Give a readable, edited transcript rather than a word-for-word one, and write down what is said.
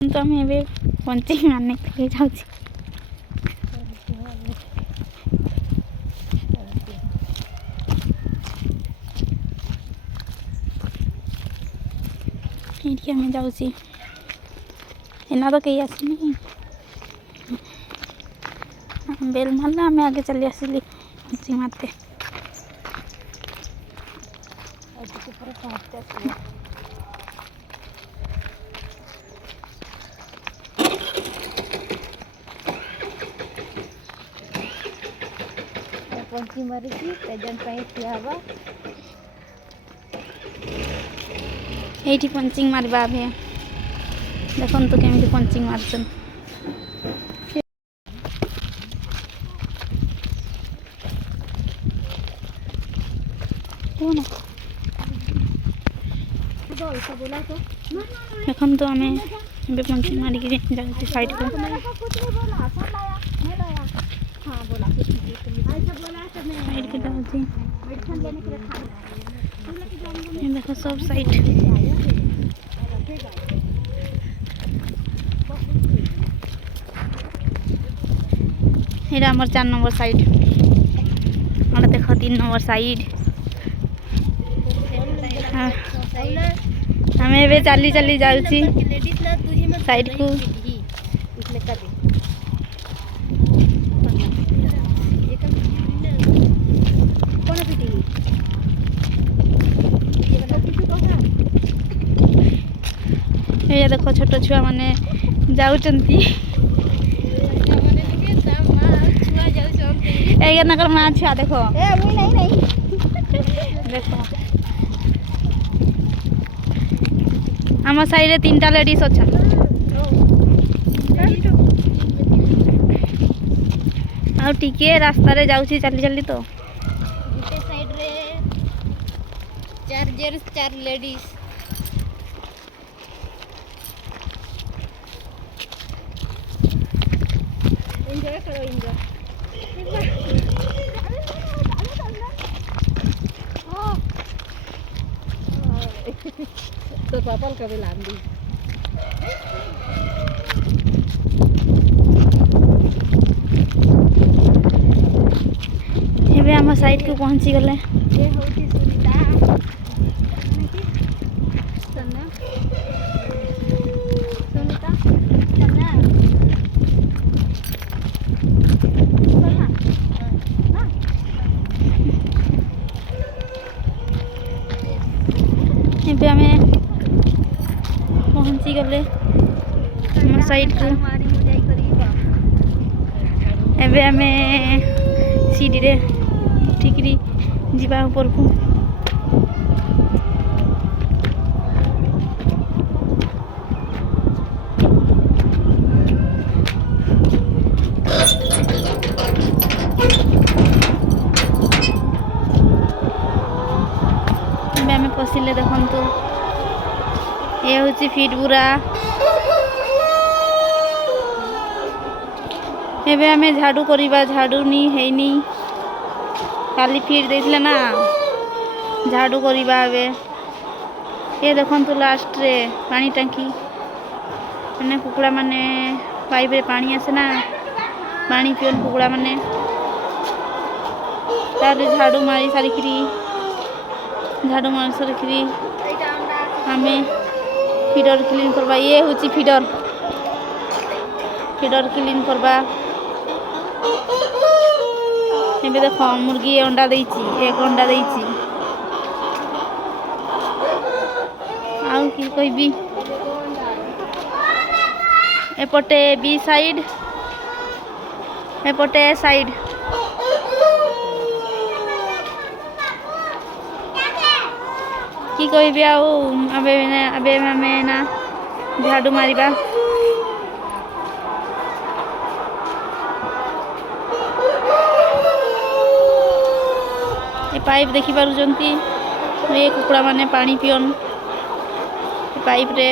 तो आम ए पंचिंग आने जाऊँ ये आम जाऊँ एना तो कहीं आसनी बेल मारला आम आगे चली आसिली पंचिंग मारते पंची मारी प्रेजेंट ठिया हवा ये पंचिंग मारवा अभी देखो तो केमी पंचिंग मार्चन देखो तो आम पंचिंग मारिक जाऊँ साइड को साइड के जाऊँ देखो सब साइड ये आमर 4 नंबर साइड और देख 3 नंबर साइड आम ए चली चली जाऊँ साइड को ये देखो छोट छुआ मैंने जाऊँगी माँ छुआ देखो देखो आम साइड 3टा लेडीज अच्छा आ टिके रास्तार जाऊँगी चली चली तो गोटे साइड रे 4 जेंट्स 4 लेडीज एंजॉय करो एंजॉय तो चपल कभी लान दी एबे आम साइड को पहुँची गले ये होती सुनीता सुनीता चलना एबे आम पहुँची गले आम साइड को एबे आम सीढ़ी रे उठिकी जीवा ऊपर को आम पशिले देखु ये हूँ फिट बुरा एबे आम झाड़ू करवा झाड़ू नहीं हैनी काली फिट देथिले ना झाड़ू करवा एबे ये देखु लास्ट रे पानी टांकी मैंने कुकुड़ा माने पाइप रे पानी आसे ना पानी पियन कुकुड़ा माने तार झाड़ू मारी सारिकी झाड़ू मारी सारिकी आम फीडर क्लीन करवा ये हूँ फीडर फीडर क्लीन करवा एबे देख मुर्गी अंडा देइची एक अंडा देइची आउ कि कहबी एपटे बी साइड एपटे ए साइड कि कहबी आबे आमे ना झाड़ू मारिबा पाइप देखी पारुचंती ये कुकुड़ा माने पानी पियन पाइप रे